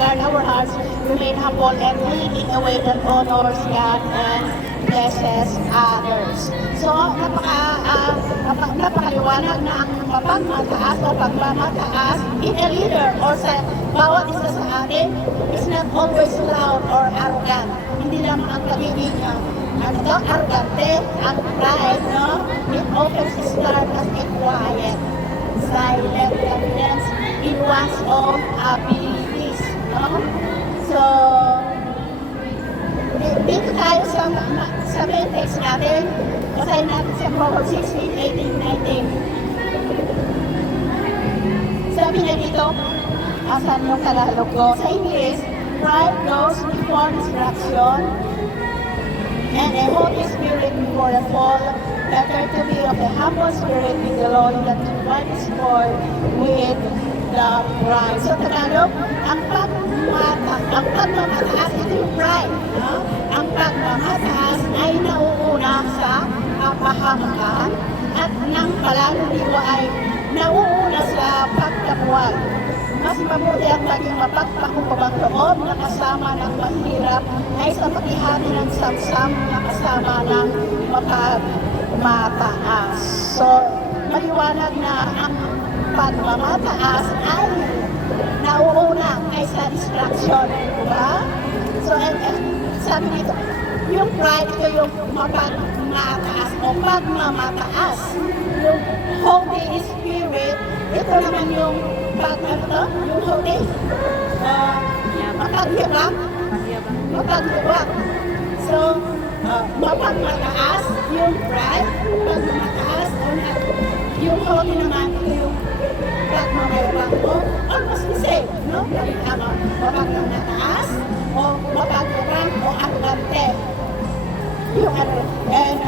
guard our hearts, remain humble, and live in a way that honors God and blesses others. So, napakaliwanag na ang pagmamataas o pagmamataas in a leader or sa bawat isa sa atin is not always loud or arrogant. Hindi lang ang pagiging arrogante, ang pride, no? It often starts as a quiet, silent confidence in one's own abilities, no? So, dito tayo sa main text natin. Basahin natin sa Proverbs 16, 18, 19. Sabi niya dito, asan yung Tagalog ko? Sa English, pride goes before destruction, and a Holy Spirit before a fall. Better to be of a humble spirit with the Lord than to one spoiled with the pride. So Tagalog, ang pagmamataas, ito yung pride. No? Ang pagmamataas ay nauuna sa kapahamakan at nang palaluniwa ay nauuna sa pagkabuwag. Mas mabuti ang maging mapagpakumbabang loob na kasama ng mahirap ay sa paghihati ng samsam na kasama ng mapagmataas. So, maliwanag na ang pagmamataas ay nauuna kaysa distraction. Diba? So, sabi dito, yung pride, ito yung mapagmataas o pagmamataas. Yung Holy Spirit, ito naman yung yung Holy, mapaghiwag. So, mapagmataas, yung pride, pagmamataas, yung Holy naman, yung pagmamayabang o almost the same, no? Mapagmataas o mapaghiwag o arrogante. Yung and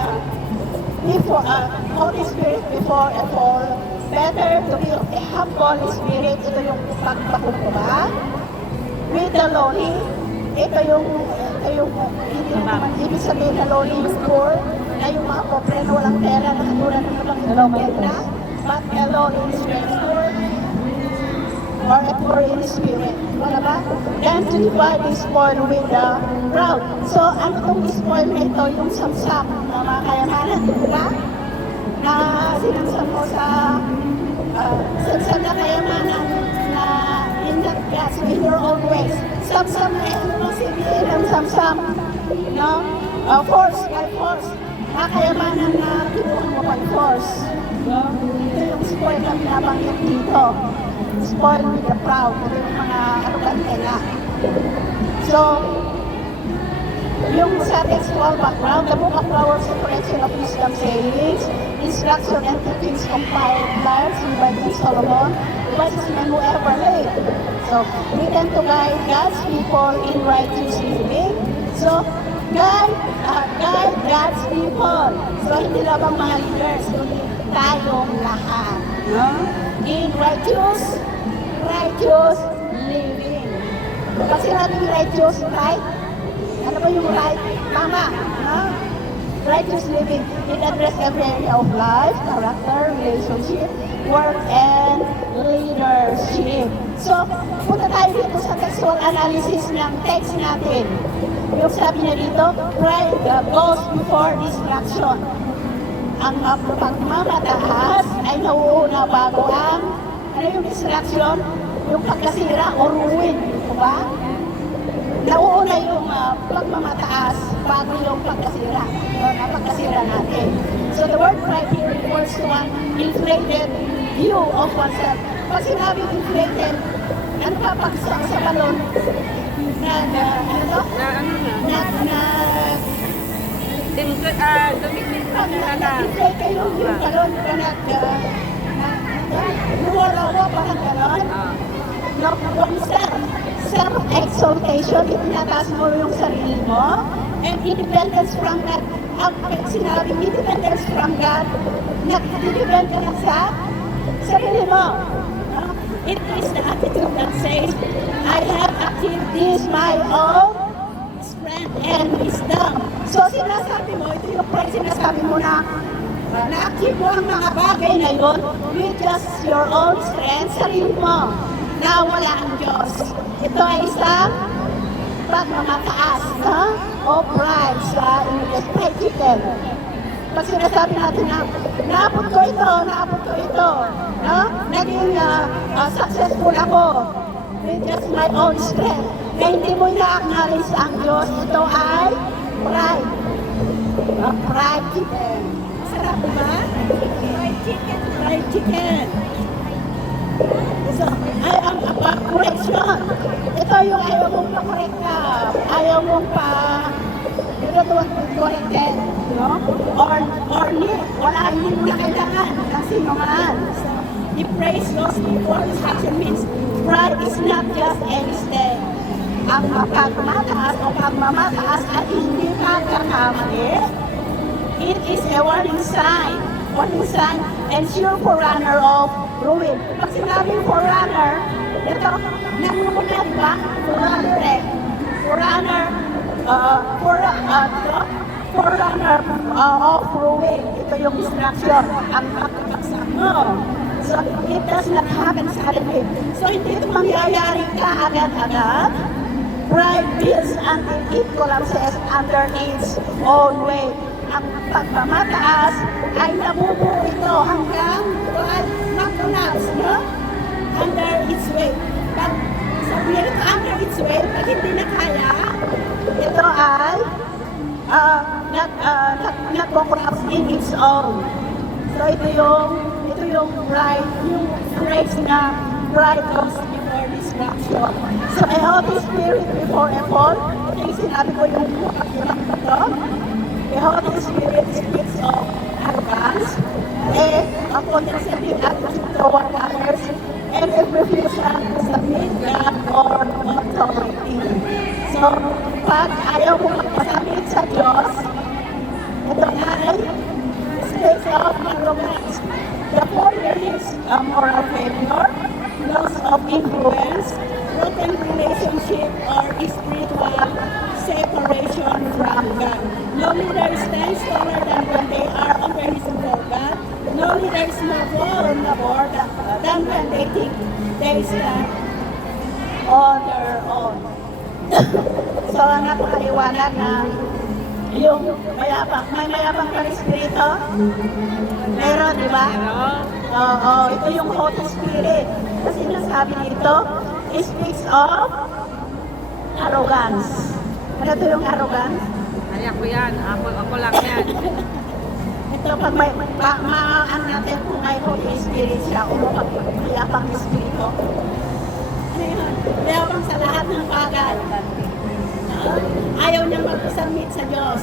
before Holy Spirit before a fall, better to be of a humble spirit. Ito yung pagpakumbaba. With the lowly, ito yung hindi naman ibig sabihin na lowly yung poor, na yung mga pobre na walang pera, na katulad ng mga pera, but a lowly spirit, or a poor in spirit. Wala ba? Then to divide the spoil with the proud. So, ano itong spoil na ito? Yung samsam na mga kayamanan, di ba? Na sinamsam mo sa na kayamanan na in that class, in your own ways. Samsam na ano mo sabihin ng samsam, no? Force, by force. Na kayamanan na kinuha mo by force. Ito yung spoil na binabanggit dito. Spoil with the proud. Ito yung mga arugante nga. So, yung sa textual background, the book of Proverbs, a collection of wisdom sayings, instruction and teachings compiled by King Solomon, advises men who ever live. So, written to guide God's people in righteous living. So, guide God's people. So, hindi lang mga leaders, kundi tayong lahat. No? In righteous living. Kasi natin righteous, right? Ano ba yung right? Tama. No? Righteous living. It addresses every area of life, character, relationship, work, and leadership. So, punta tayo dito sa textual analysis ng text natin. Yung sabi niya dito, pride goes before distraction. Ang pagmamataas ay nauuna bago ang ano yung distraction? Yung pagkasira o ruin. Diba? Nauuna yung pagmamataas bago yung pagkasira. Pagkasira natin. So the word pride here refers to an inflated view of oneself. Pag sinabing inflated, ano pa pag sa balon? Ano to? Inflate kayo yung balon luwa-lawa parang gano'n. Self-exaltation, itinataas mo yung sarili mo, and independence from God. Ang sinabing independence from God, nag-depend ka na sa sarili mo. It is the attitude that says, I have achieved this my own strength and wisdom. So sinasabi mo, ito yung sinasabi mo na na-achieve mo ang mga bagay na yun with just your own strength, sarili mo. na wala ang Diyos. Ito ay isang pagmamataas, no? O pride sa English, fried chicken. Pag sinasabi natin na, naabot ko ito, no? Naging successful ako with just my own strength. Na hindi mo na-acknowledge ang Diyos, ito ay pride. Fried chicken. Sarap ba? Fried chicken. Fried chicken. So, ay ang correction. Ito yung ayaw mong pa-correct ka. Ayaw mong you don't want to be corrected. No? Hindi mo na kailangan ng sinungalan. So, the praise goes before destruction means pride is not just any step. Ang pagmataas o pagmamataas ay hindi pagkakamali. It is a warning sign and sure forerunner of ruin. Pag sinabing forerunner, ito, nangunguna, di ba? Forerunner of ruin. Ito yung destruction, ang pagkabagsak mo. So, it does not happen suddenly. So, hindi ito mangyayari ka agad-agad. Pride builds until it collapses under its own weight. Ang pagmamataas ay nabubuo ito hanggang mag-collapse, no? Under its weight. Pag sabihin ito under its weight, pag hindi na kaya, ito ay nag-collapse in its own. So ito yung pride, yung phrase na pride comes before destruction. So a Holy Spirit before a fall, ito yung sinabi ko yung pagkirap na ito. The Holy Spirit speaks of arrogance, a condescending attitude toward others, and a refusal to submit God or authority. So, pag ayaw mo magpasabit sa Diyos, ito ay speaks of arrogance. The following is moral failure, loss of influence, broken relationship, or spiritual separation from God. No leader stands taller than when they are under his before God. No leader is more vulnerable than when they think they stand on their own. So, ang napakaliwanag na yung may mayabang ka Espiritu. Meron, di ba? Oo, ito yung Holy Spirit. Kasi nasabi nito, it speaks of arrogance. Ano ito yung arrogance? Ay, ako yan. Ako lang yan. Ito, pag ano natin kung may Holy Spirit siya o mayabang Espiritu. Ano yun? Mayabang sa lahat ng bagay. Ayaw niya mag-submit sa Diyos.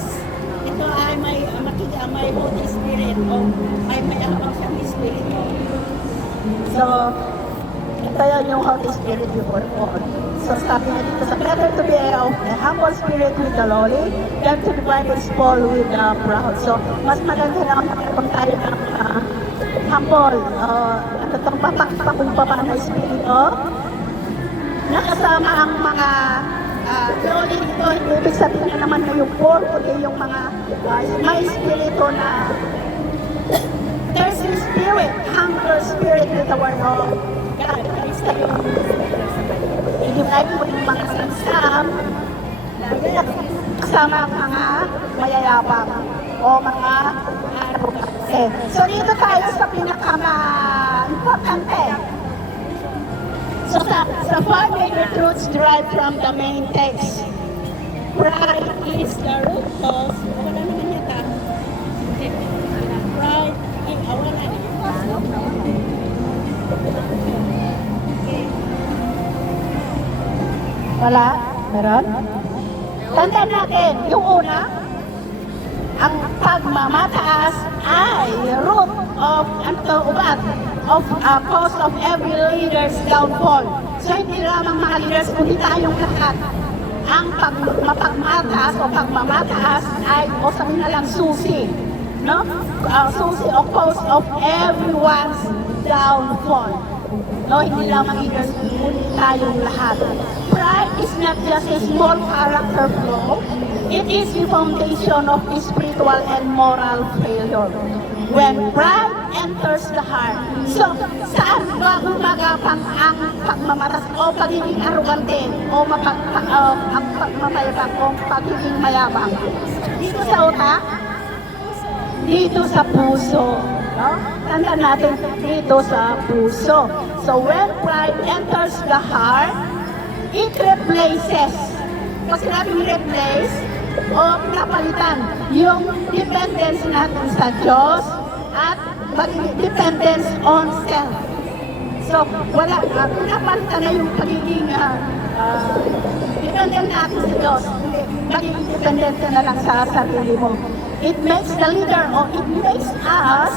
Ito ay may Holy Spirit o may mayabang siyang Espiritu. So, ito yun yung Holy Spirit before all. So sabi niya dito, better to be a humble spirit with the lowly than to divide his fall with the proud. So, mas maganda na kung tayo ng humble, itong pakumbaba na espiritu, nakasama ang mga lowly dito, ibig sabihin na naman na yung poor, kundi yung mga may espiritu na thirsty spirit, hunger spirit with the word of God. Isa yung i-divide mo yung mga sansam kasama ang mga mayayabang o mga arrogante. So dito tayo sa pinaka-importante. So sa 5 major truths derived from the main text. Pride is the root cause. Wala naman yata. Pride is wala na. Wala? Meron? Tandaan natin, yung una, ang pagmamataas ay root of, cause of every leader's downfall. So hindi lamang mga leaders, kundi tayong lahat. Ang pagmamataas o pagmamataas ay, o sabihin na lang, susi. No? Susi o cause of everyone's downfall. No, hindi lamang leaders, kundi tayong lahat. Pride is not just a small character flaw. It is the foundation of spiritual and moral failure. when pride enters the heart. So, saan ba gumagapang ang pagmamatas o pagiging arrogante o ang pagmamayabang o pagiging mayabang? Dito sa utak? Dito sa puso. No? Tandaan natin, dito sa puso. So, when pride enters the heart, it replaces. Pag sinabing replace, o pinapalitan yung dependence natin sa Diyos at dependence on self. So, pinapalitan na yung pagiging dependent natin sa Diyos. Magiging dependent ka na lang sa sarili mo. It makes the leader or it makes us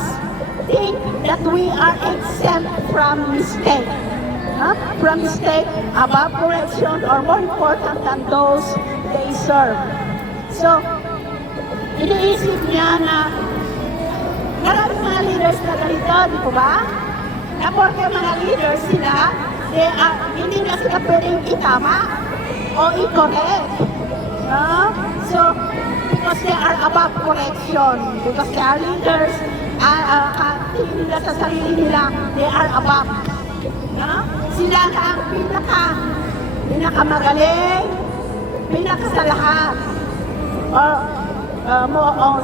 think that we are exempt from mistake. From mistake, above correction, or more important than those they serve. So, iniisip niya na maraming mga leaders na ganito, di po ba? Na porque mga leaders sila, hindi na sila pwedeng itama o i-correct. No? So, because they are above correction, because they are leaders, tingin nila sa sarili nila, they are above. No? Sila na ang pinakamagaling, pinaka sa lahat.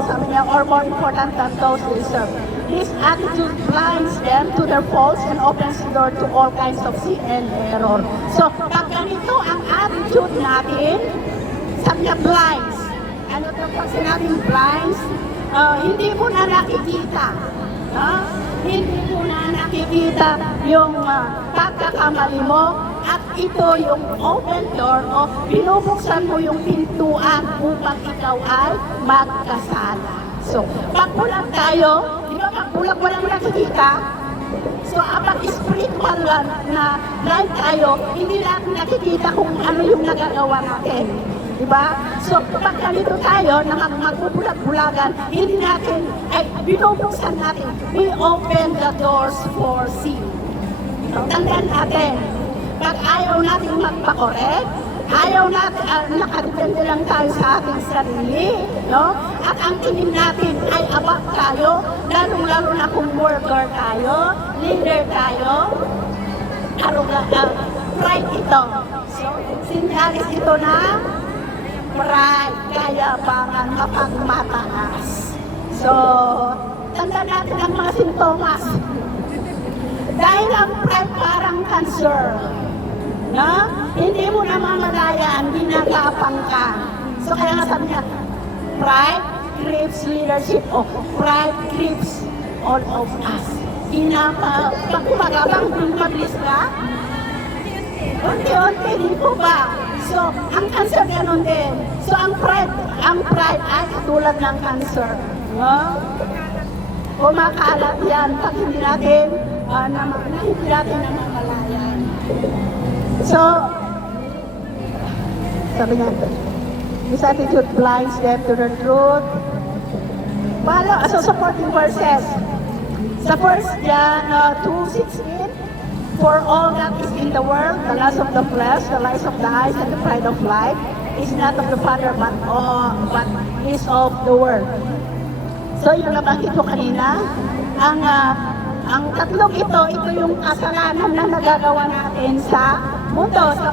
Sabi niya, or more important than those they serve. This attitude blinds them to their faults and opens the door to all kinds of sin and error. So, pag ganito ang attitude natin, sabi niya, blinds. Ano ito pag sinabing blinds? Hindi mo na nakikita. Hindi mo na nakikita yung pagkakamali mo at ito yung open door o binubuksan mo yung pintuan upang ikaw ay magkasala. So, pag bulag tayo, di ba pag bulag walang nakikita? So, pag spiritual na blind tayo, hindi natin nakikita kung ano yung nagagawa natin. Diba? So, pag ganito tayo, na magbubulag-bulagan, hindi natin, binubuksan natin. We open the doors for sin. Tandaan natin, pag ayaw natin magpakorek, ayaw natin, nakadepende lang tayo sa ating sarili, no? At ang tingin natin ay abang tayo, lalong-lalo na kung worker tayo, leader tayo, pride ito. So, sinyalis ito na pride, kayabangan, mapagmataas. So, tanda natin ang mga sintomas. Dahil ang pride parang cancer. Na? Hindi mo na mamalayaan, ginagapang ka. So, kaya nga sabi niya, pride grips leadership o pride grips all of us. Pag kumagabang, mabilis ka, unti-unti, di po ba? So, ang cancer ganon din. So, ang pride ay katulad ng cancer. No? Kumakalat yan pag hindi natin namamalayan. So, sabi niya, this attitude blinds them to the truth. So, supporting verses. Sa 1 John 2:16, for all that is in the world, the lust of the flesh, the lies of the eyes, and the pride of life, is not of the Father, but is of the world. So, yung nabanggit ko kanina, ang tatlong ito yung kasalanan na nagagawa natin sa mundo, sa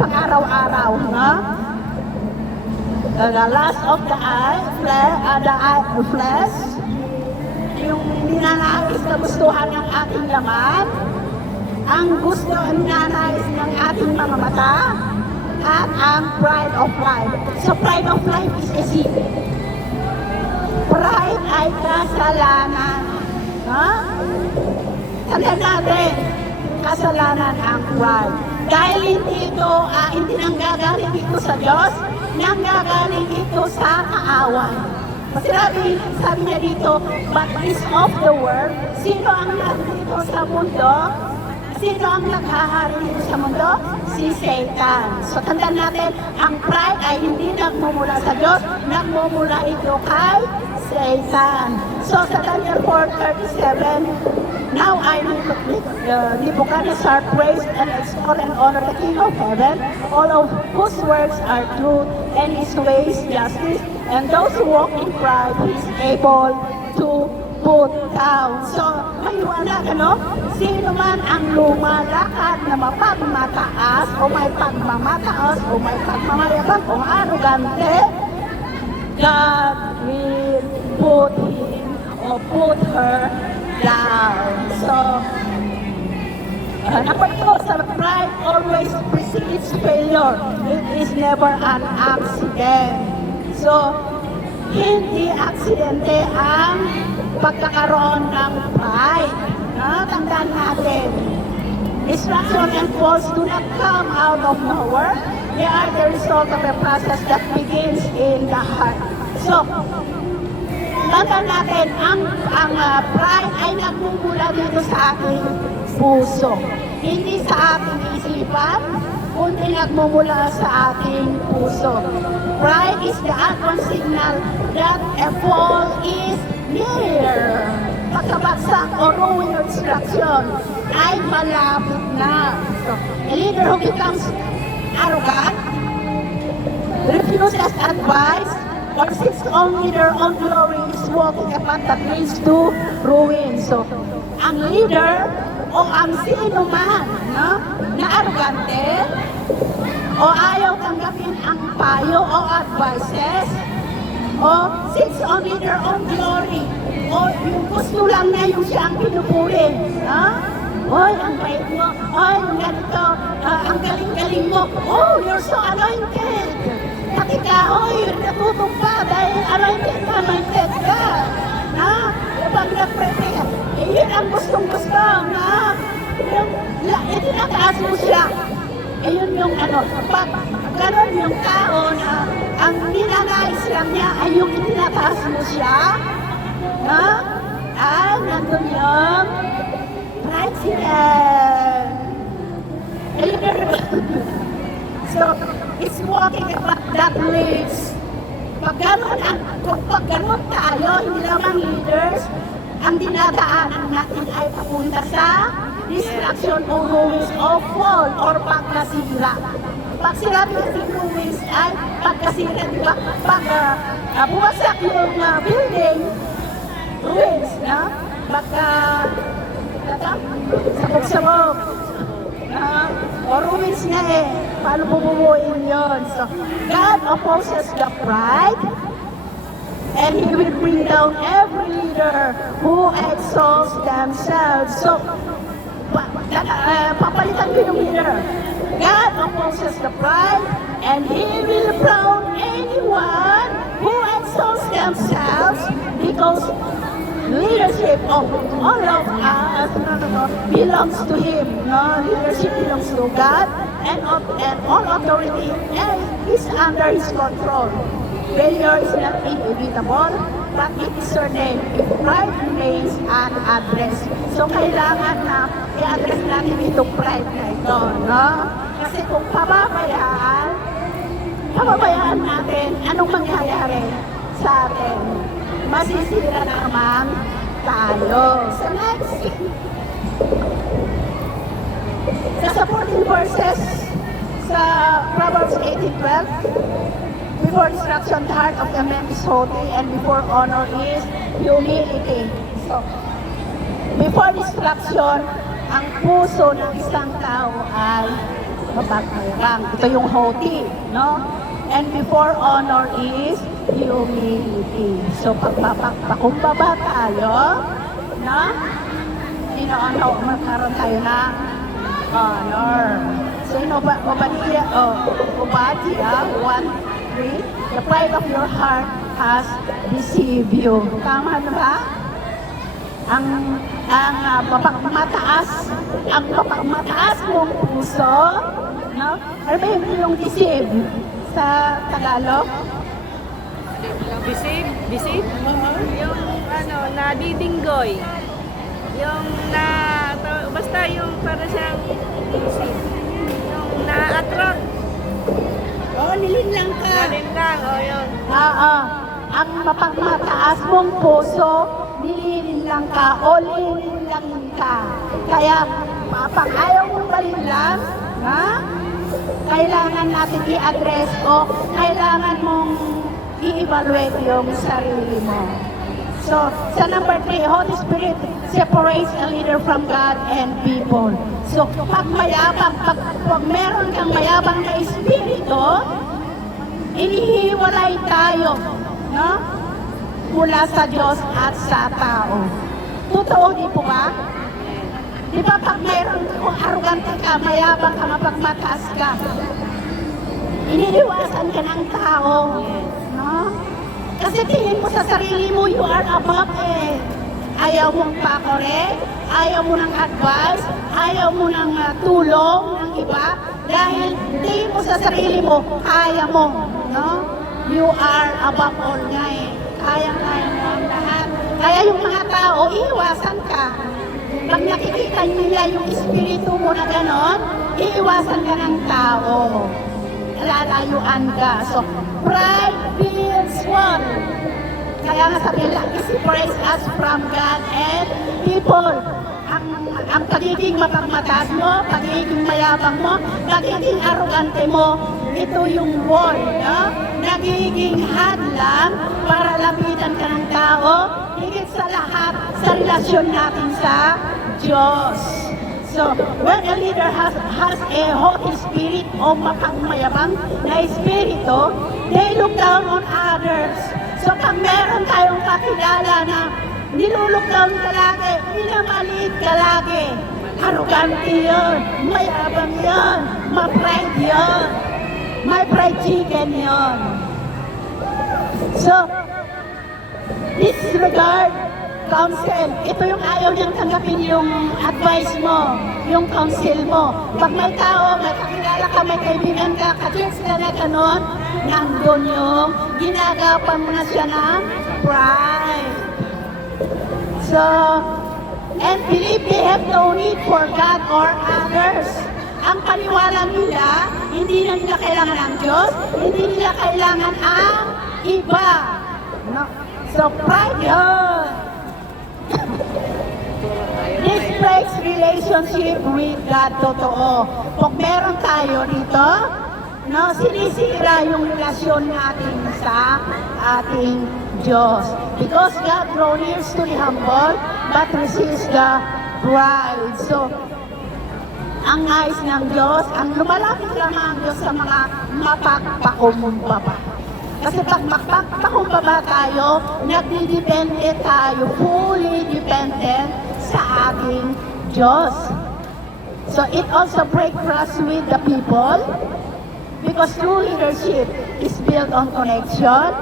pang-araw-araw, no? The lust of the flesh, yung ninanais na gustuhan ng ating laman, ang gusto ang ninanais ng ating mga mata, at ang pride of life. So, pride of life is a sin. Pride ay kasalanan. Tandaan natin, kasalanan ang pride. Dahil hindi nanggagaling ito sa Diyos, nanggagaling ito sa kaaway. Sabi niya dito, but is of the world. Sino ang nandito sa mundo? Sino ang naghahari dito sa mundo? Si Satan. So, tandaan natin, ang pride ay hindi nagmumula sa Diyos, nagmumula ito kay Satan. So, sa Daniel 4:37, now I, Nebuchadnezzar, praise and extol and honor the King of heaven, all of whose words are true, and his ways justice, and those who walk in pride, he is able to put down. So, maliwanag, ano? Sino man ang lumalakad na mapagmataas o may pagmamataas o may pagmamayabang o arrogante, God will put him or put her down. So, number 2, sa pride always precedes failure. It is never an accident. So, hindi aksidente ang pagkakaroon ng pride. Tandaan natin, distraction and faults do not come out of nowhere. They are the result of a process that begins in the heart. So, tandaan natin, ang pride ay nagmumula dito sa ating puso. Hindi sa ating isipan, kundi nagmumula sa ating puso. Pride is the advance signal that a fall is near. Pagkabagsak o ruin or distraction ay malapit na. So, a leader who becomes arrogant, refuses advice, or seeks only their own glory is walking a path that leads to ruin. So, ang leader o ang sino man na arrogante o ayaw tanggapin ang payo o advices o seeks only their own glory o yung gusto lang na yung siyang pinupuri. Oy, ang bait mo. Oy, ang ganito. Ang galing-galing mo. Oh, you're so anointed. Pati ka, oy, natutong pa dahil anointed ka. Kapag nag-pray, yun ang gustong-gusto. Itinataas mo siya. Yun yung pag gano'n yung tao na ang ninanais lang niya ay yung itinataas mo siya, ay nandun yung president. So, it's walking a path that leads. Pag gano'n tayo, hindi lamang leaders, ang dinadaanan natin ay papunta sa distraction o ruins o fall or pagkasira. Pag sinabi kasi ruins ay pagkasira, di ba? Pag buwasak yung building, ruins, pagka sabog-sabog, o ruins na paano bumubuin yun? So, God opposes the pride, and He will bring down every leader who exalts themselves. So, papalitan ko yung leader. God opposes the pride, and He will frown anyone who exalts themselves, because leadership of all of us belongs to Him. Leadership belongs to God, and all authority is under His control. Failure is not inevitable, but it is certain if pride remains unaddressed. So, kailangan na i-address natin itong pride na ito, Kasi kung pababayaan natin, anong mangyayari sa atin? Masisira naman tayo. So, next. Sa supporting verses sa Proverbs 18:12, before instruction, the heart of a man is haughty, and before honor is humility. So, before instruction, ang puso ng isang tao ay mapagmayabang. Ito yung haughty, And before honor is humility. So, pagpapakumbaba tayo, magkaroon tayo ng honor. So, Obadiah 1:3, the pride of your heart has deceived you. Tama na ba? Ang mapagmataas mong puso, Ano ba yung deceive sa Tagalog? Deceive? Yung nadidinggoy. Yung basta yung para siyang deceive. Yung na-attract. Nilinlang ka. Nilinlang, yun. Ang mapagmataas mong puso, nililinlang ka o lilinlang ka. Kaya, pag ayaw mong malinlang, kailangan natin i-address o kailangan mong i-evaluate yung sarili mo. So, sa number 3, Holy Spirit separates a leader from God and people. So, pag mayabang, pag meron kang mayabang na espiritu, inihiwalay tayo, no? Mula sa Diyos at sa tao. Totoo, di po ba? Di ba pag mayroon kung arugante ka, mayabang ka, mapagmataas ka, iniiwasan ka ng tao. No? Kasi tingin mo sa sarili mo, you are above eh. Ayaw mong pa-correct, ayaw mo ng advice, ayaw mo ng tulong ng iba, dahil tingin mo sa sarili mo, kaya mo. No? You are above all nga eh. Kaya-kaya mo ang lahat. Kaya yung mga tao, iiwasan ka. Pag nakikita nila yung espiritu mo na ganon, iiwasan ka ng tao. Lalayuan ka. So, pride builds what? Kaya nga sabi lang, it separates us from God and people. Ang pagiging mapagmataas mo, pagiging mayabang mo, pagiging arrogante mo, ito yung wall, no? Nagiging hadlang para lapitan ka ng tao, higit sa lahat sa relasyon natin sa Diyos. So, when a leader has a Holy Spirit o mapagmayabang na espiritu, they look down on others. So, pag meron tayong kakilala na nilulok down ka lagi, minamaliit ka lagi, arrogante yun, mayabang yun, ma-pride yun, may fried chicken yun. So, disregard counsel. Ito yung ayaw niyang tanggapin yung advice mo, yung counsel mo. Pag may tao, may kakilala ka, may kaibigan ka, ka-church ka na ganon, nandun yung ginagapan mo na siya ng pride. So, and believe they have no need for God or others. Ang paniwala nila, hindi na nila kailangan ang Diyos, hindi nila kailangan ang iba. No? So, pride yun. This breaks relationship with God, totoo. Pag meron tayo dito, no, sinisira yung relasyon natin sa ating Diyos. Because God draws near to the humble, but resists the pride. So, ang nais ng Diyos, ang lumalapit lamang ang Diyos sa mga mapagpakumbaba. Kasi pag mapagpakumbaba tayo, nagdidepende tayo, fully dependent sa ating Diyos. So it also breaks trust with the people because true leadership is built on connection,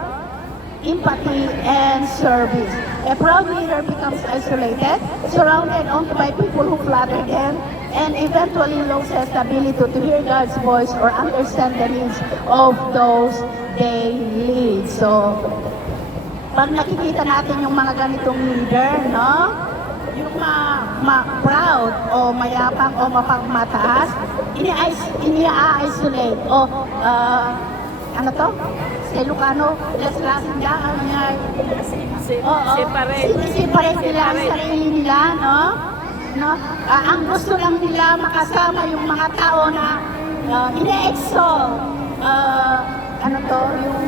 empathy, and service. A proud leader becomes isolated, surrounded only by people who flatter them, and eventually loses the ability to hear God's voice or understand the needs of those they lead. So, pag nakikita natin yung mga ganitong leader, no? Yung proud o mayapang o mapagmataas, ini-isolate o ano to? Sa Ilocano, laslasing daan niya. Separate nila ang sarili nila, no? No? Ang gusto lang nila makasama yung mga tao na ine-exalt. Ano to? Yung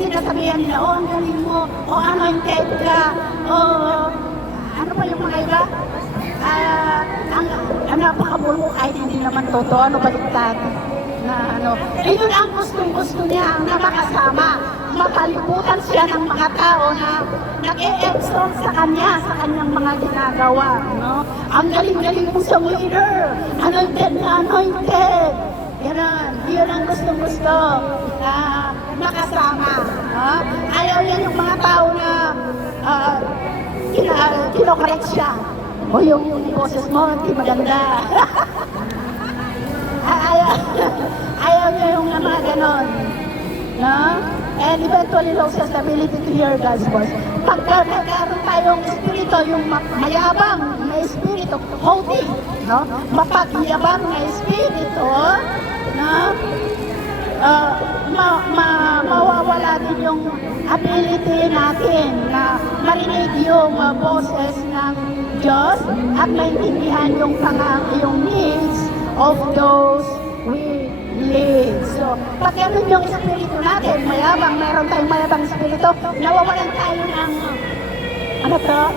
sinasabihan nila, oh, ang galing mo, oh, anointed ka, oh, ano pa yung mga iba? Ang napakabulong kahit hindi naman totoo, ano baliktad? Na ano, yun ang gusto niya na makasama. Mapalibutan siya ng mga tao na nag-e-exalt sa kanyang mga ginagawa. No? Ang galing-galing mo sa leader, anointed na anointed. Yan ang gusto na makasama. No? Ayaw yan yung mga tao na kinokorek siya. O yung boses mo, hindi maganda. Ayaw niya yung mga ganon. No? And eventually loses the ability to hear God's voice. Pagka nagkaroon tayong espiritu, yung mayabang na espiritu, haughty, no? Mapagyabang na espiritu, no? Mawawala din yung ability natin na marinig yung boses ng Diyos at maintindihan yung needs of those we lead. So, pag ganun yung espiritu natin, mayabang, meron tayong mayabang espiritu, nawawalan tayo ng ano to,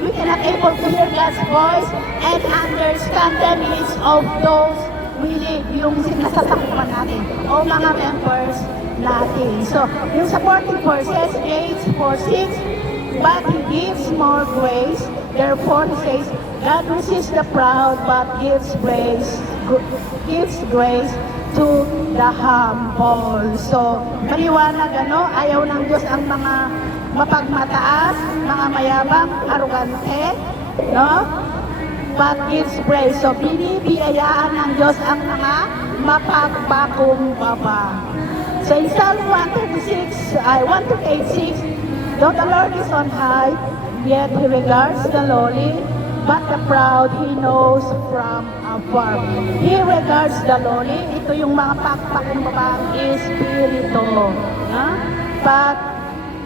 we cannot able to hear God's voice and understand the needs of those we need, yung sinasasakupan natin, o mga members natin. So, yung supporting forces, 846, but He gives more grace. Therefore, He says, God resists the proud, but gives grace to the humble. So, maliwanag, ayaw ng Diyos ang mga mapagmataas, mga mayabang, arugante, no? But gives grace. So, binibiyayaan ng Diyos ang mga mapagpakumbaba. So, in Psalm 136, 186, though the Lord is on high, yet He regards the lowly, but the proud He knows from afar. He regards the lowly. Ito yung mga pagpakumbabang espiritu. But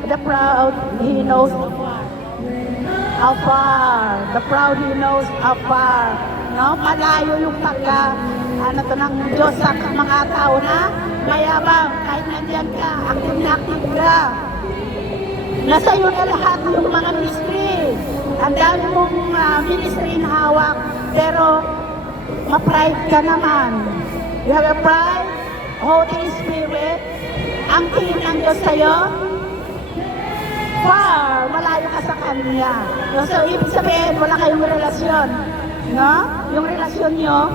the proud He knows afar. The proud He knows afar. No? Malayo yung ng Diyos sa mga tao na mayabang. Kahit nandiyan ka, active na active ka. Nasa iyo na lahat yung mga ministry. Ang dami mong ministry na hawak, pero ma-pride ka naman. You have a pride, Holy Spirit, ang tingin ng Diyos sa'yo, far, malayo ka sa Kanya. So, ibig sabihin, wala kayong relasyon. No? Yung relasyon nyo,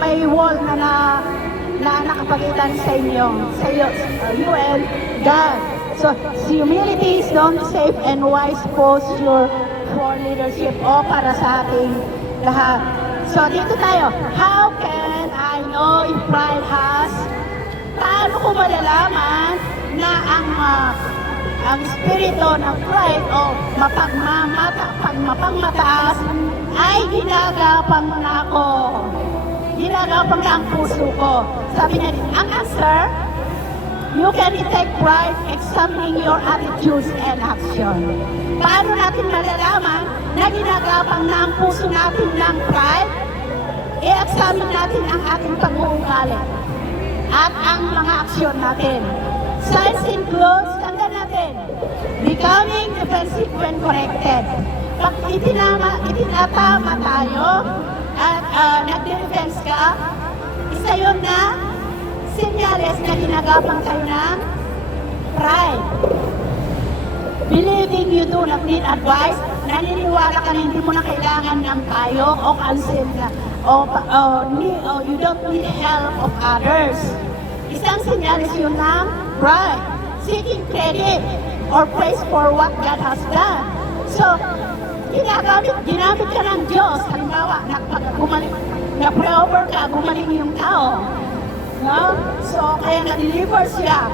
may wall na nakapagitan sa inyo, you and God. So, humility is the safe and wise posture for leadership o para sa ating lahat. So, dito tayo. How can I know if pride has? Paano ko malalaman na ang spirito ng pride o mapagmataas ay ginagapang na ako. Ginagapang na ang puso ko. Sabi niya, ang answer, you can detect pride examining your attitudes and action. Paano natin malalaman na ginagapang na ang puso natin ng pride? I-examine natin ang ating pag-uugali at ang mga aksyon natin. Signs includes, tanda natin, becoming defensive when corrected. Pag itinatama tayo at nag-defense ka, isa yun na senyales na ginagapang tayo ng pride. Believing you do not need advice, naniniwala ka na hindi mo na kailangan ng payo o counsel na, o you don't need help of others. Isang senyales yun ng pride. Seeking credit or praise for what God has done. So, ginamit ka ng Diyos. Halimbawa, na-pray-over ka, gumaling yung tao. No? So, kaya na-deliver siya.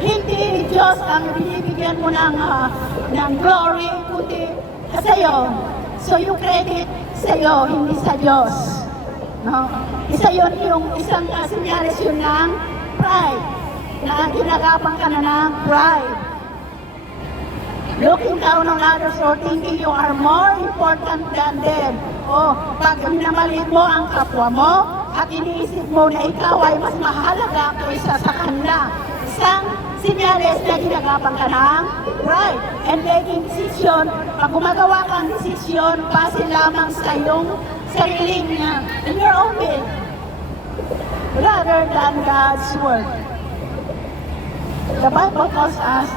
Hindi Diyos ang binibigyan mo ng glory, kundi sa'yo. So, yung credit sa'yo, hindi sa Diyos. No? Isang senyales yun ng pride. Na ginagapang ka na ng pride. Looking down on others or thinking you are more important than them. O, pag minamaliit mo ang kapwa mo at iniisip mo na ikaw ay mas mahalaga kaysa sa kanila. Isang sinyales na ginagapang ka ng pride. And making decision, pag gumagawa kang decision, base lamang sa iyong sariling in your own will, rather than God's word. The Bible calls us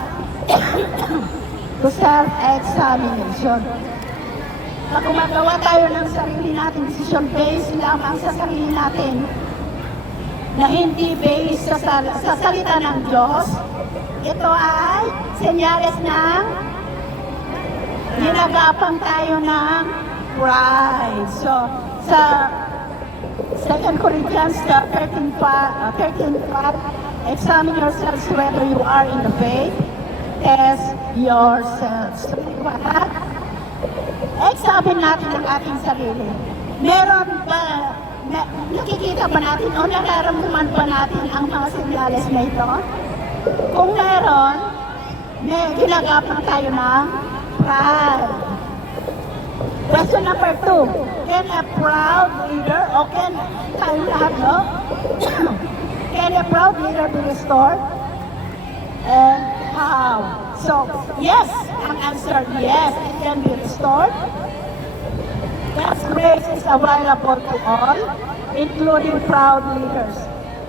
to self-examination. Pag gumagawa tayo ng sarili natin decision based lamang sa sarili natin, na hindi based sa salita ng Diyos, ito ay senyales ng ginagapang tayo ng pride. So, sa 2 Corinthians 13:5, examine yourselves whether you are in the faith. Test yourselves. Examine natin ang ating sarili. Meron ba, nakikita ba natin o nararamdaman ba natin ang mga senyales na ito? Kung meron, may ginagapang tayo ng pride. Question number 2. Can a proud leader, o can tayo lahat, no? Can a proud leader be restored? And how? So, yes, ang answer, yes, it can be restored. God's grace is available to all, including proud leaders.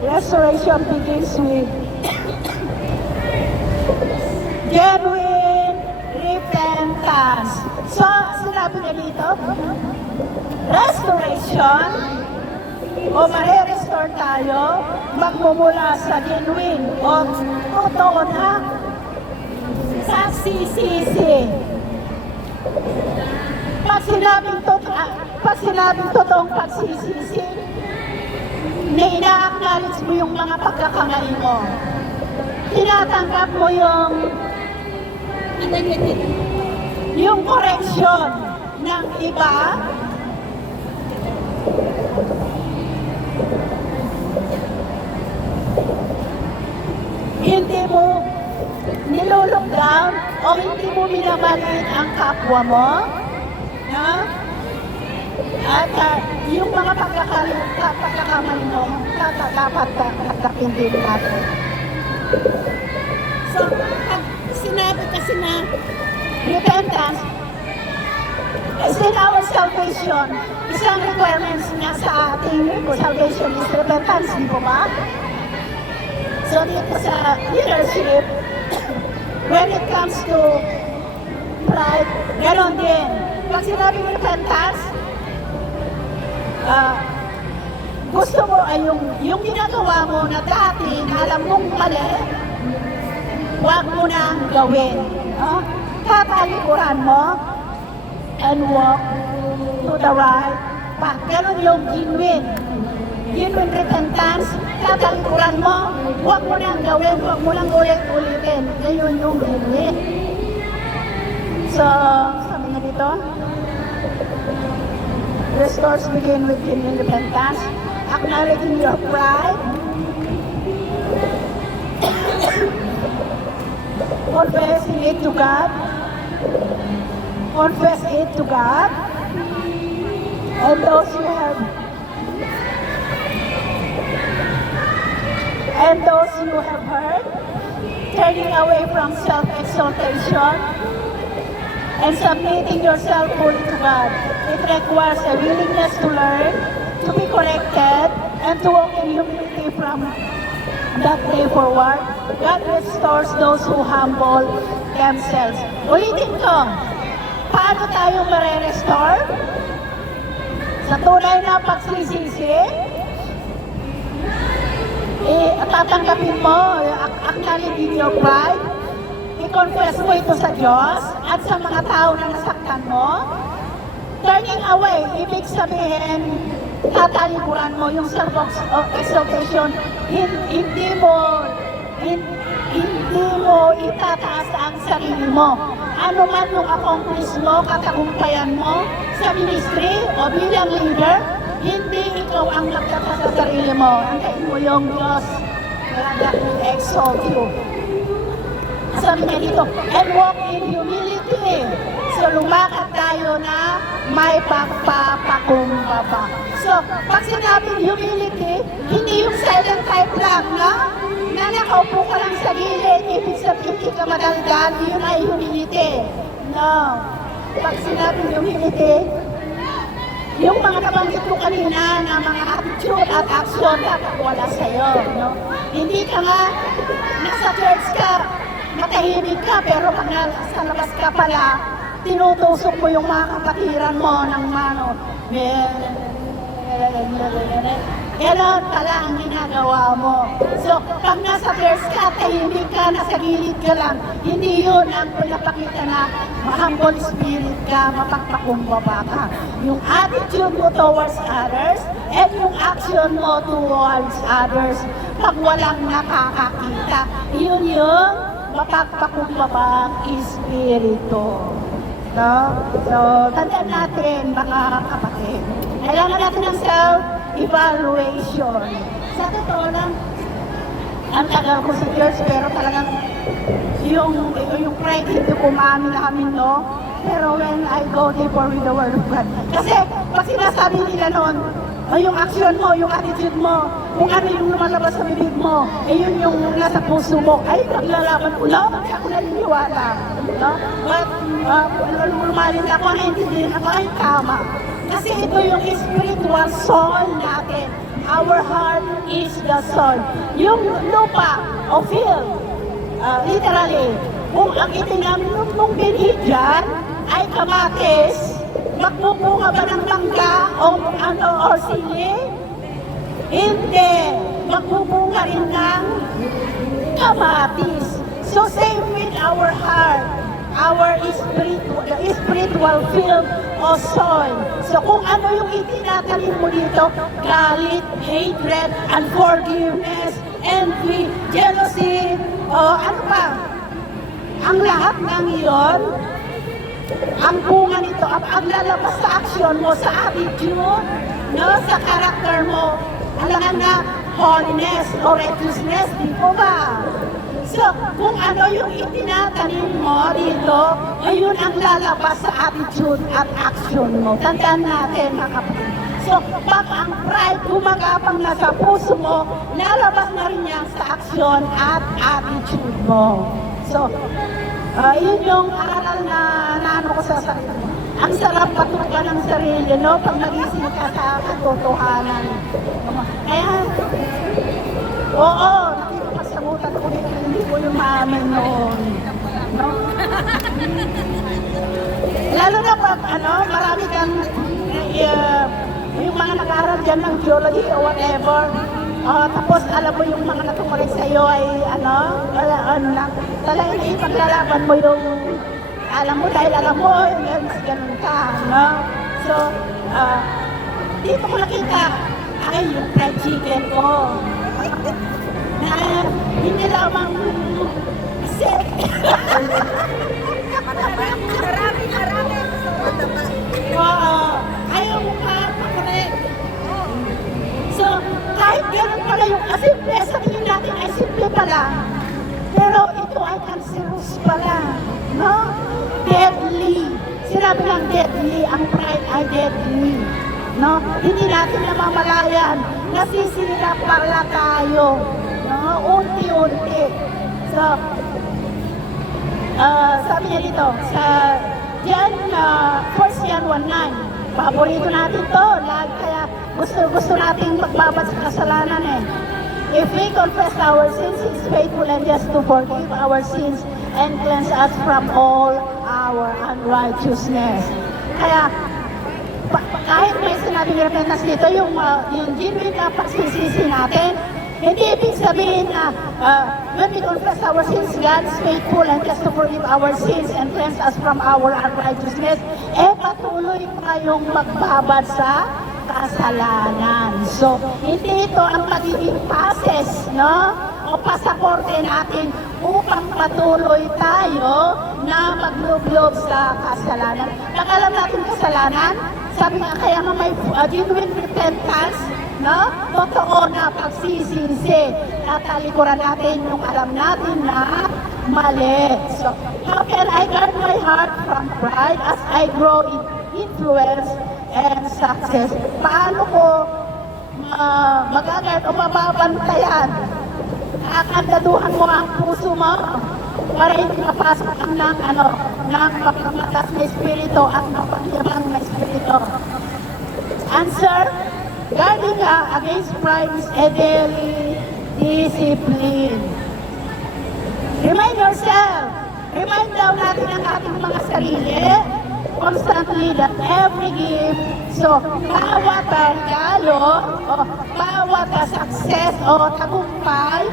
Restoration begins with genuine repentance. So, sinabi niya dito, restoration, o mare-restore tayo, magmumula sa genuine o totoo na pagsisisi. Pag sinabing totoong pagsisisi, na ina-acknowledge mo yung mga pagkakamali mo. Tinatanggap mo yung correction ng iba, hindi mo nilulog down o hindi mo minamaliit ang kapwa mo, no? At yung mga pagkakamali mo, dapat tatapin din natin. So, pag sinabi kasi na repentance is in our salvation, isang requirements niya sa ating salvation is repentance, di ba ba? So, dito sa leadership, when it comes to pride, gano'n din. Pag sinabing repentance, gusto mo ay yung ginagawa mo na dati na alam mong mali, huwag mo nang gawin. No? Tatalikuran mo and walk to the right path. Ganon yung genuine repentance, tatalikuran mo, huwag mo nang gawin, huwag mo nang ulit-ulitin. Gayon yung genuine. So, sabi nga dito, restores begin with genuine repentance, acknowledging your pride, confessing it to God, and those you have heard, turning away from self-exaltation, and submitting yourself fully to God. It requires a willingness to learn, to be corrected, and to walk in humility from that day forward. God restores those who humble themselves. Ulitin ko, paano tayo mare-restore? Sa tunay na pagsisisi, tatanggapin mo, acknowledging your pride, i-confess mo ito sa Diyos at sa mga tao na nasaktan mo. Turning away, ibig sabihin, tatalikuran mo yung self-exaltation, hindi mo itataas ang sarili mo. Ano man yung accomplish mo, katagumpayan mo sa ministry o bilang leader, hindi ikaw ang magtataas sa sarili mo. Antayin mo yung Diyos that will exalt you. Sabi niya dito, and walk in humility. So, lumakad tayo na may pagpapakumbaba. So, pag sinabing humility, hindi yung silent type lang, no? Na nakaupo ka lang sa gilid, ibig sabihin hindi ka madaldal, yun ay humility. No. Pag sinabing humility, yung mga nabanggit ko kanina na mga attitude at action dapat wala sa'yo, no? Hindi ka nga, nasa church ka, matahimik ka, pero pag nasa labas ka pala, tinutusok mo yung mga kapatiran mo ng mano. Ganon pala ang ginagawa mo. So, pag nasa verse ka, tahimik ka, nasa gilid ka lang, hindi yun ang pinapakita na humble spirit ka, mapagpakumbaba ka. Yung attitude mo towards others, and yung action mo towards others, pag walang nakakakita, yun yung mapagpakumbabang espiritu. No? So, tandaan natin, mga kapatid. Kailangan natin ng self-evaluation. Sa totoo lang, ang tagal ko sa church, pero talagang yung pride hindi ko maamin, no? Pero when I go deeper with the Word of God, kasi pag sinasabi nila noon, O yung action mo, yung attitude mo, kung ano yung lumalabas sa bibig mo, yun yung nasa puso mo, ay paglalaban ko lang, ako naniniwala. No? But, lumalin ako, naintindihan ako, ay tama. Kasi ito yung spiritual soul natin. Our heart is the soul. Yung lupa o field, literally, kung ang itinam mong binhi dyan ay kamatis, magbubunga ba ng mangga o ano or sili? Hindi. Magbubunga rin ng kamatis. So same with our heart, our spiritual field o soul. So kung ano yung itinatanim mo dito, galit, hatred, unforgiveness, envy, jealousy, o ano pa? Ang lahat ng iyon, ang bunga nito, ang lalabas sa action mo, sa attitude, no, sa character mo, alangan na holiness o righteousness, di po ba? So, kung ano yung itinatanim mo dito, ayun ang lalabas sa attitude at action mo. Tandaan natin, mga kapatid. So, pag ang pride gumagapang na sa puso mo, lalabas na rin yan sa action at attitude mo. So, yun yung aral na naano ko sa sarili. Ang sarap patukan ng sarili, no? Pag nagising ka sa katotohanan. Kaya, oo, nakikipagsagutan ko dito, hindi ko yung maamin noon. No? Lalo na pag, marami kang, yung mga nag-aaral dyan ng geology o whatever, tapos alam mo yung mga natukorin sa'yo ay talagang ipaglalaban mo yung, alam mo dahil alam mo, ganun ka, no? So, dito ko nakita, ay yung fried chicken ko, na hindi lamang set. Marami. Ayaw mo ka, correct. So, kahit ganun pala yung asimple, sabihin natin ay simple pala. Pero ito ay cancerous pala. No? Deadly. Sinabi ng deadly, ang pride ay deadly. No? Hindi natin namamalayan. Nasisira pala tayo. No? Unti-unti. So, sabi niya dito, sa Jan, 1 Jan 1:9, paborito natin to. Kaya gusto nating magbabad sa kasalanan eh. If we confess our sins, He is faithful and just to forgive our sins and cleanse us from all our unrighteousness. Kaya, kahit may sinabing repentance dito, yung genuine na pagsisisi natin, hindi ibig sabihin na when we confess our sins, God is faithful and just to forgive our sins and cleanse us from our unrighteousness, patuloy pa kayong magbabad sa kasalanan. So, hindi ito ang magiging passes, no? O pasaporte natin upang patuloy tayo na maglublob sa kasalanan. Pag alam natin kasalanan, sabi nga kaya nga may genuine repentance, no? Totoo na pagsisisi. Tatalikuran natin yung alam natin na mali. So, how can I guard my heart from pride as I grow in influence and success? Paano ko magagard o mababantayan? Akandaduhan mo ang puso mo para hindi mapasok ng mapamatas na espiritu at mapagyabang na espiritu. Answer, guarding against pride is a daily discipline. Remind yourself, remind daw natin ang ating mga sarili constantly that every gift, so bawat regalo, o bawat success o tagumpay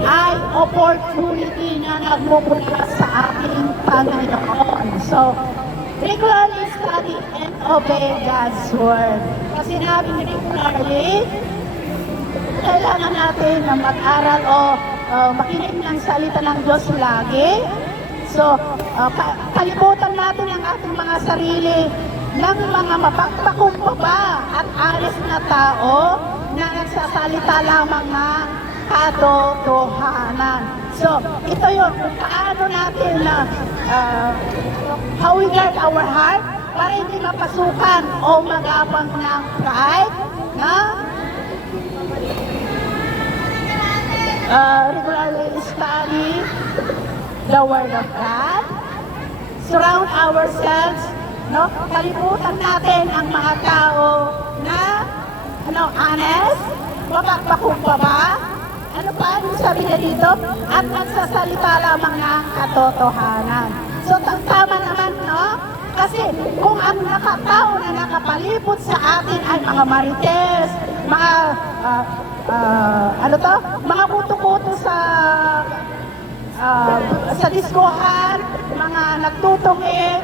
ay opportunity na nagmumula sa ating Panginoon. So, regularly study and obey God's Word. Kasi sinabing regularly, kailangan natin na mag-aral o makinig ng salita ng Diyos lagi. So, kalimutan natin ang ating mga sarili ng mga mapagpakumbaba at honest na tao na nagsasalita lamang ng katotohanan. So, ito yun, kung paano natin how we guard our heart, para hindi mapasukan o magapang ng pride, na regularly study the Word of God, surround ourselves, no? Kalimutan natin ang mga tao na honest, mapagpakumbaba, ano pa yung sabi niya dito? At magsasalita lamang ng katotohanan. So, tama naman, no? Kasi kung ang nakatao na nakapalibot sa atin ay mga marites, mga, mga puto-puto sa diskohan, mga nagtutungi,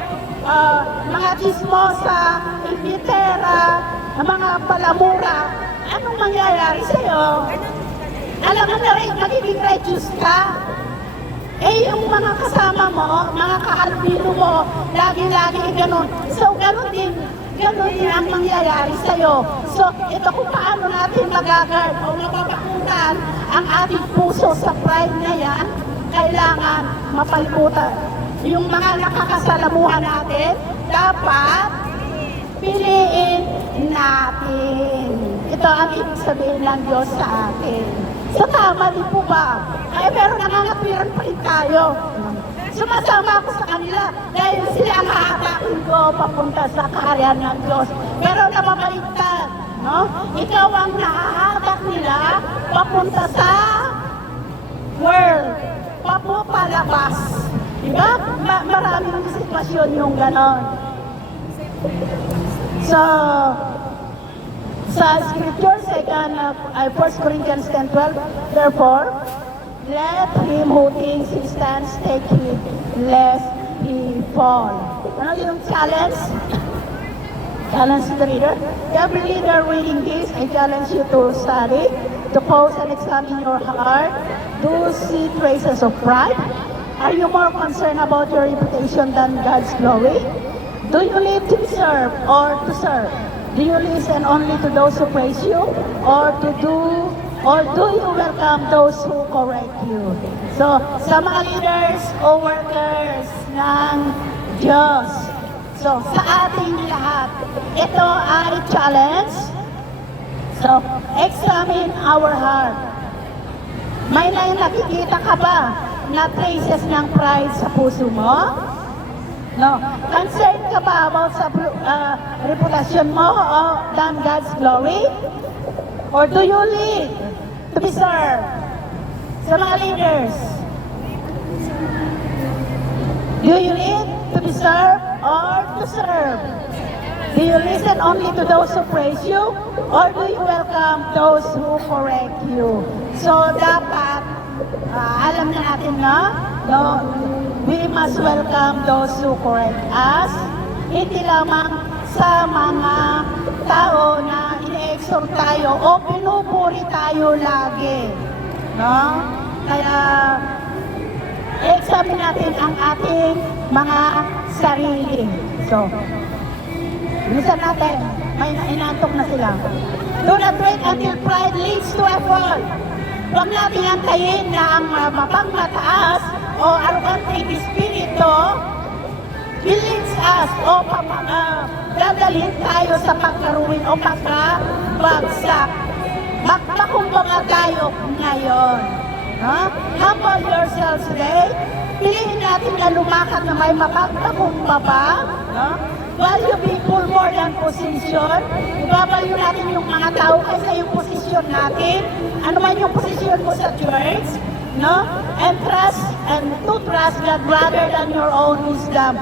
mga chismosa, imbitera, mga palamura, anong mangyayari sa'yo? Alam mo na rin, magiging righteous ka. Eh, yung mga kasama mo, mga kahalbino mo, lagi-lagi ganun. So, ganun din ang mangyayari sa'yo. So, ito kung paano natin magagard o napapakutan ang ating puso sa pride na yan, kailangan mapalibutan. Yung mga nakakasalamuhan natin, dapat piliin natin. Ito ang ibig sabihin ng Diyos sa atin. So tama din po ba? Pero nangangatwiran pa rin tayo. Sumasama ako sa kanila dahil sila ang haatakin ko papunta sa kaharian ng Diyos. Pero namabaliktad, no? Ikaw ang nahahatak nila papunta sa world. Papalabas. Diba? Maraming sitwasyon yung ganon. So, sa scripture, 1 Corinthians 10:12, therefore, let him who thinks he stands take heed, lest he fall. Ano yung challenge? Challenge the reader. Every leader reading this, I challenge you to study, to pause and examine your heart. Do you see traces of pride? Are you more concerned about your reputation than God's glory? Do you live to be served or to serve? Do you listen only to those who praise you, or do you welcome those who correct you? So, sa mga leaders o workers ng Diyos, so sa ating lahat, ito ay challenge. So, examine our heart. May nakikita ka ba na traces ng pride sa puso mo? No. Concerned ka ba about sa reputasyon mo o than God's glory? Or do you live to be served? Sa mga leaders, do you live to be served or to serve? Do you listen only to those who praise you? Or do you welcome those who correct you? So, dapat, alam na natin na, no? We must welcome those who correct us, hindi lamang sa mga tao na ine-exhort tayo o pinupuri tayo lagi. No? Kaya, examine natin ang ating mga sarili. So, listen natin, may inantok na sila. Do not wait until pride leads to a fall. Huwag natin antayin na ang mapangmataas o arroganteng espiritu leads us o dadalhin tayo sa pagkaruin o pagkabagsak. Magpakumbaba tayo ngayon. No? Humble yourselves today. Piliin natin na lumakad na may mapagpakumbaba. No? Value people more than position. Ibabalyo natin yung mga tao kaysa yung posisyon natin. Ano man yung posisyon mo sa church. No? And to trust God rather than your own wisdom.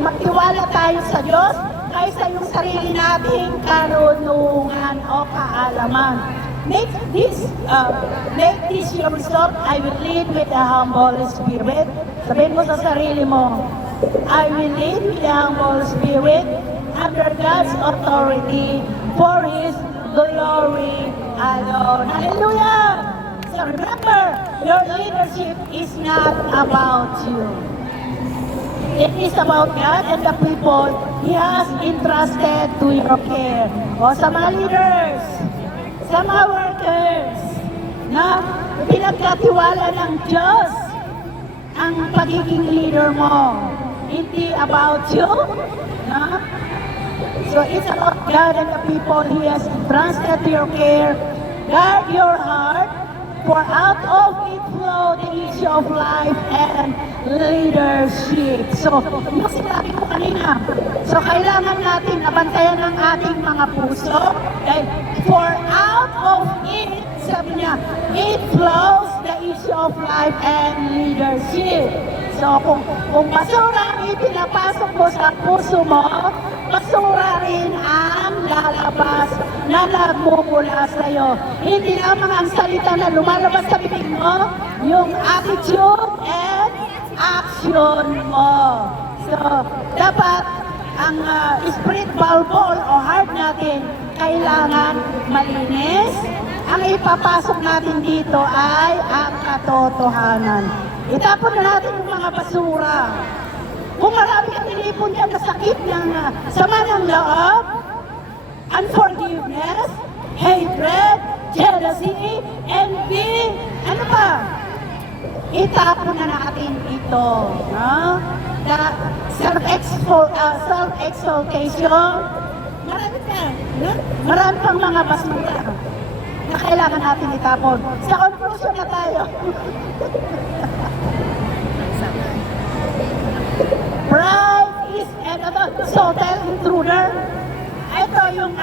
Magtiwala tayo sa Diyos kaysa yung sarili nating karunungan o kaalaman. Make this your resolve. I will lead with a humble spirit. Sabihin mo sa sarili mo, I will lead with a humble spirit under God's authority for His glory alone. Hallelujah! So remember, your leadership is not about you. It is about God and the people He has entrusted to your care. O sa mga leaders, sa mga workers, na pinagkatiwala ng Diyos ang pagiging leader mo. hindi about you. No? So it's about God and the people He has trusted to your care. Guard your heart, for out of it flow the issue of life and leadership. So, yung sinabi ko kanina, so kailangan natin nabantayan ang ating mga puso. Dahil for out of it, sabi niya, it flows the issue of life and leadership. So, kung basura ang ipinapasok mo sa puso mo, basura rin ang lalabas na nagmumula sa'yo. Hindi lamang ang salita na lumalabas sa bibig mo, yung attitude and action mo. So, dapat ang spiritual ball o heart natin kailangan malinis. Ang ipapasok natin dito ay ang katotohanan. Itapon na natin yung mga basura. Kung marami kang inipon yan na sakit ng sama ng loob, unforgiveness, hatred, jealousy, envy, ano pa? Itapon na natin ito. No? Self-exaltation, marami pa. No? Marami pang mga basura na kailangan natin itapon. Sa conclusion na tayo. Pride is subtle intruder. Ito yung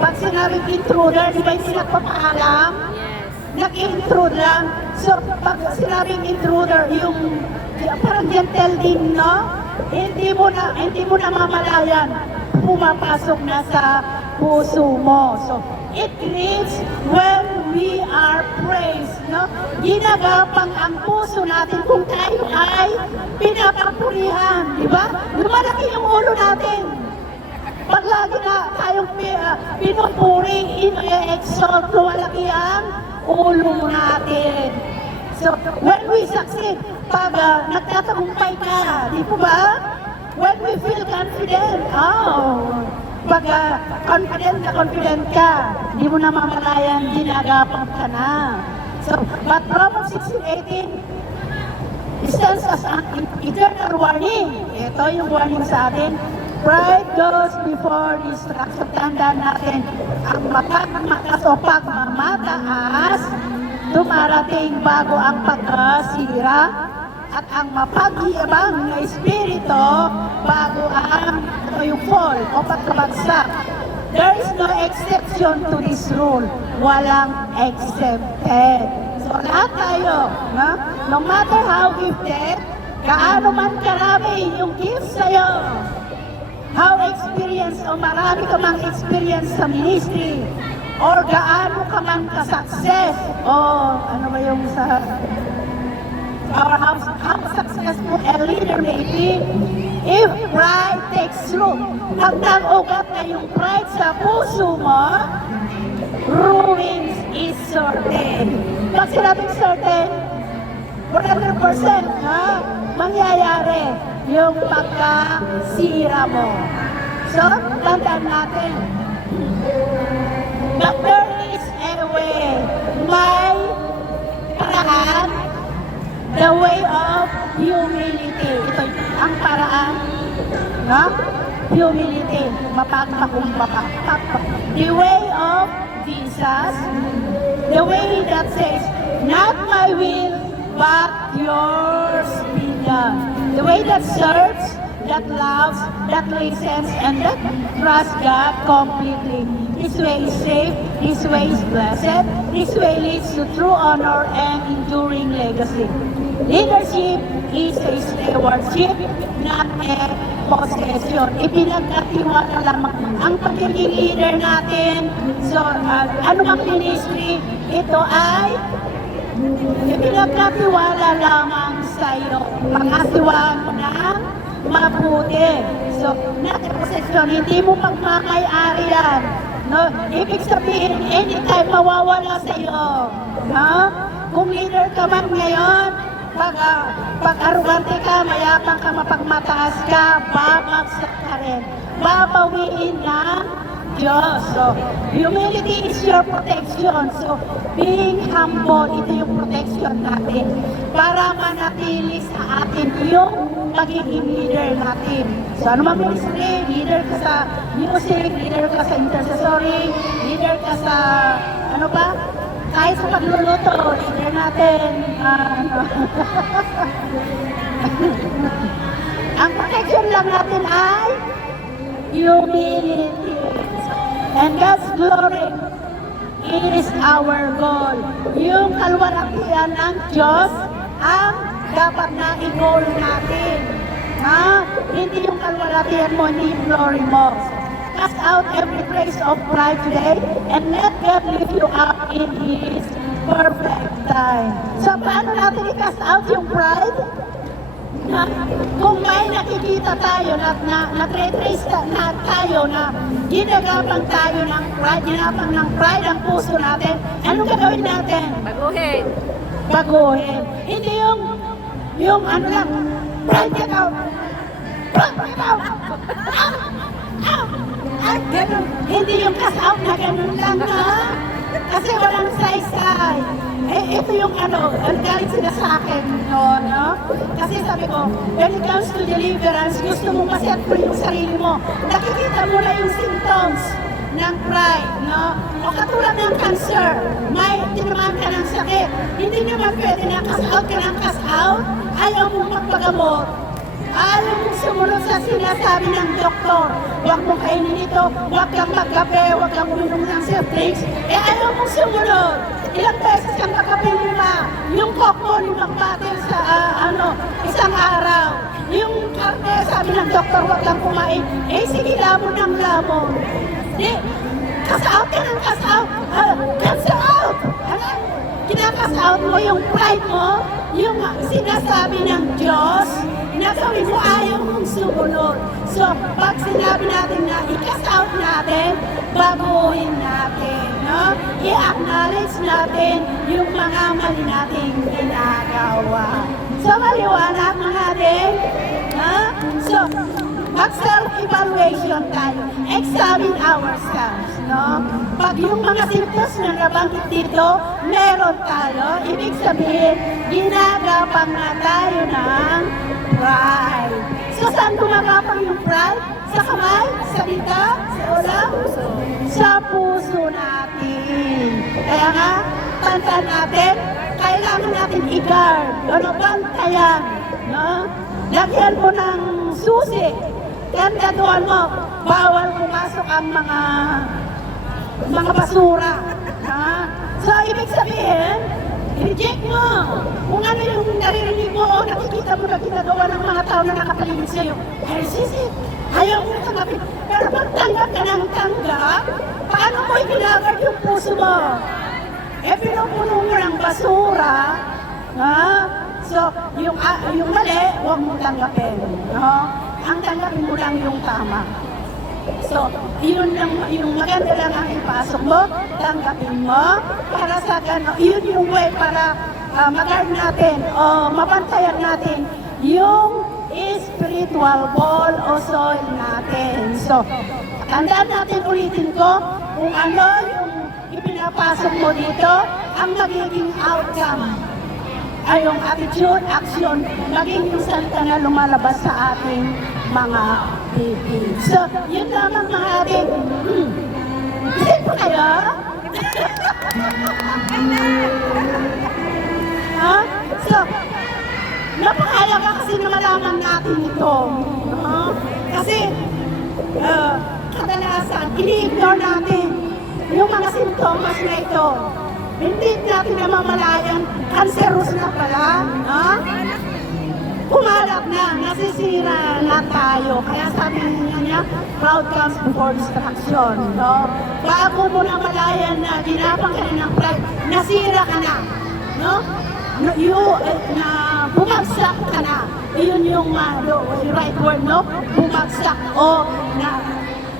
pag sinabing intruder, di ba yung pinagpapaalam? Yes. Nag-intrude lang. So, pag sinabing intruder, yung parang gentle din, no? Hindi mo na mamalayan. Pumapasok na sa puso mo. So, it means when we are praised, no? Ginagapang ang puso natin kung tayo ay pinapapurihan, di ba? Lumalaki yung ulo natin. Pag lagi na tayong pinupuri, in-exalt, lumalaki ang ulo natin. So, when we succeed, pag nagtatagumpay ka, di po ba? When we feel confident, pag confident ka, di mo na mamalayan, ginagapang ka na. So, but Proverbs 16:18 stands as an eternal warning. Ito yung warning sa atin. Pride goes before destruction. Tandaan natin, ang mapagmataas o pagmamataas, dumarating bago ang pagkasira, at ang mapag-iibang na espiritu bago ang yung fall o pagkabagsak. There is no exception to this rule. Walang accepted. So lahat tayo, no matter how gifted, gaano man karami yung gift sa'yo, how experience o marami ka mang experience sa ministry, or gaano ka mang ka-success, o ano ba yung sa or how successful a leader may be, if pride takes root, pag nag-ugat na yung pride sa puso mo, ruins is certain. Pag sinabing certain, 100% mangyayari yung pagkasira mo. So, tandaan natin. But there is a way. May paraan, the way of humility. Ito ang paraan, no? Humility. Mapagpakumbaba. The way of Jesus, the way that says, not my will, but yours be done. The way that serves, that loves, that listens, and that trusts God completely. This way is safe, this way is blessed, this way leads to true honor and enduring legacy. Leadership is a stewardship, not a possession. Ipinagkatiwala lamang ang pagiging leader natin. So, ano mang ministry, ito ay ipinagkatiwala lamang sa iyo. Pangasiwaan mo na mabuti. So, not a possession, hindi mo pagmamayari yan. No? Ibig sabihin, anytime mawawala sa iyo. No? Kung leader ka man ngayon, pag arugante ka, mayapang ka, mapagmataas ka, babagsak ka rin. Babawiin ng Diyos. So, humility is your protection. So, being humble, ito yung protection natin para manatili sa atin yung magiging leader natin. So, ano mang ministry, leader ka sa music, leader ka sa intercessory, leader ka sa, ano ba? Kahit sa pagluluto, leader natin. Ang protection lang natin ay humility. And God's glory is our goal. Yung kalwalatian ng Diyos ang dapat na i-goal natin. Ha? Hindi yung kalwalatian mo, hindi yung glory mo. Cast out every trace of pride today and let God lift you up in His perfect time. So, paano natin i-cast out yung pride? Na, kung may nakikita tayo na nagre-trace na tayo na ginagapang tayo ng pride, ginapang ng pride ang puso natin, anong gagawin natin? Baguhin. Baguhin. Hindi yung ano lang, pride get out. Pride get out. Ay, ganun. Hindi yung cast out na ganun lang na. Kasi walang say-say. Ito yung galing sila sa akin, no? Kasi sabi ko, when it comes to deliverance, gusto mong ma-set free yung sarili mo. Nakikita mo na yung symptoms ng pride, no? O katulad ng cancer, may tinamaan ka ng sakit. Hindi naman pwede na cast out ka ng cast out. Ayaw mong magpagamot. Ayaw mong sumunod sa sinasabi ng doktor. Huwag mong kainin ito, huwag kang magkape, huwag kang uminom ng soft drinks. Ayaw mong sumunod. Ilang beses kang kakape lima. Yung coke mo, 5 bottle sa isang araw. Yung karne, sabi ng doktor, huwag kang kumain. Sige, lamon ng lamon. Cast out ka ng cast out. Cast out! Kinakas out mo yung pride mo, yung sinasabi ng Diyos, na gawin mo ayaw mong sumunod. So, pag sinabi natin na i-cast out natin, baguhin natin, no? I-acknowledge natin yung mga mali nating ginagawa. So, maliwanag mga ating, ha? So, mag-self-evaluation tayo. Examine ourselves, no? Pag yung mga symptoms na nabanggit dito, meron tayo, ibig sabihin, ginagapang na tayo ng pride. So, saan gumagapang yung pride? Sa kamay? Sa dita? Sa ulam? Sa puso natin. Kaya nga, tandaan natin, kailangan natin i-guard. Ano bantayan? No? Lagyan mo ng susi. Tandaduan mo, bawal pumasok ang mga basura. Ha? So, ibig sabihin, reject mo. Kung ano yung naririnig mo o nakikita mo na ginagawa ng mga tao na nakapaligid sa'yo. Ayaw mo tanggapin. Pero pag tanggap ka ng tanggap, paano mo iginagard yung puso mo? Pinupuno mo ng basura. Ha? So, yung mali, huwag mong tanggapin. No? Ang tanggapin mo lang yung tama. So, yun yung maganda lang ang ipasok mo, tanggapin mo, para sa gano'n, yun yung way para mag-guard natin o mabantayan natin yung spiritual ball o soil natin. So, tandaan natin, ulitin ko, kung ano yung ipinapasok mo dito, ang magiging outcome ay yung attitude, action, maging yung salita na lumalabas sa ating mga bibig. So, yun lamang mga ating, isip po kayo? Ha? So, napakalaga kasi na malaman natin ito. Kasi, kadalasan, ini-ignore natin yung mga simptomas na ito. Hindi natin namamalayan, cancerous na pala. Kumalat na, nasisira na tayo. Kaya sabi niya, proud comes before destruction. No? Bago mo na malayan na ginapang ka ng pride, nasira ka na. No? Bumagsak ka na. Iyon yung right word, no? Bumagsak o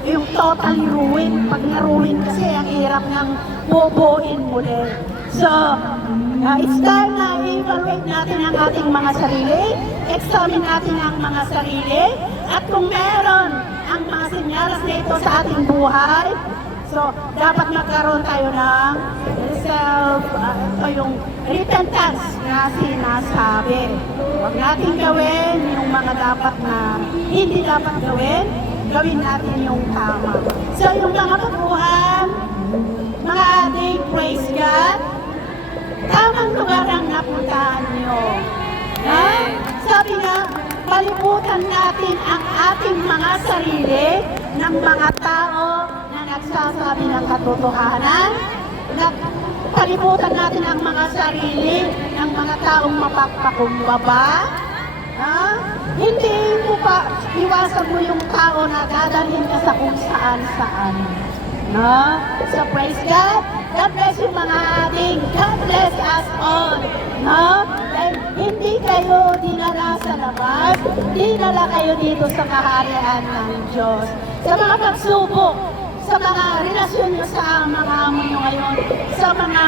yung totally ruin. Pag na-ruin kasi, ang hirap ng bubuin muli. So, it's time na i-evaluate natin ang ating mga sarili, examine natin ang mga sarili, at kung meron ang mga sinyalas na ito sa ating buhay. So, dapat magkaroon tayo ng ito yung repentance na sinasabi. Huwag natin gawin yung mga dapat na hindi dapat gawin, gawin natin yung tama. So, yung mga baguhan, mga ating praise God, tamang lugar ang napuntahan nyo. No? Sabi nga, palibutan natin ang ating mga sarili ng mga tao na nagsasabi ng katotohanan. Palibutan natin ang mga sarili ng mga taong mapagpakumbaba. Hindi mo pa iwasan mo yung tao na dadalhin ka sa kung saan-saan. No? So praise God. God bless you mga ating. God bless us all. No? Dahil hindi kayo dinala sa labas, dinala kayo dito sa kaharian ng Diyos. Sa mga pagsubok, sa mga relasyon nyo sa mga amo nyo ngayon, sa mga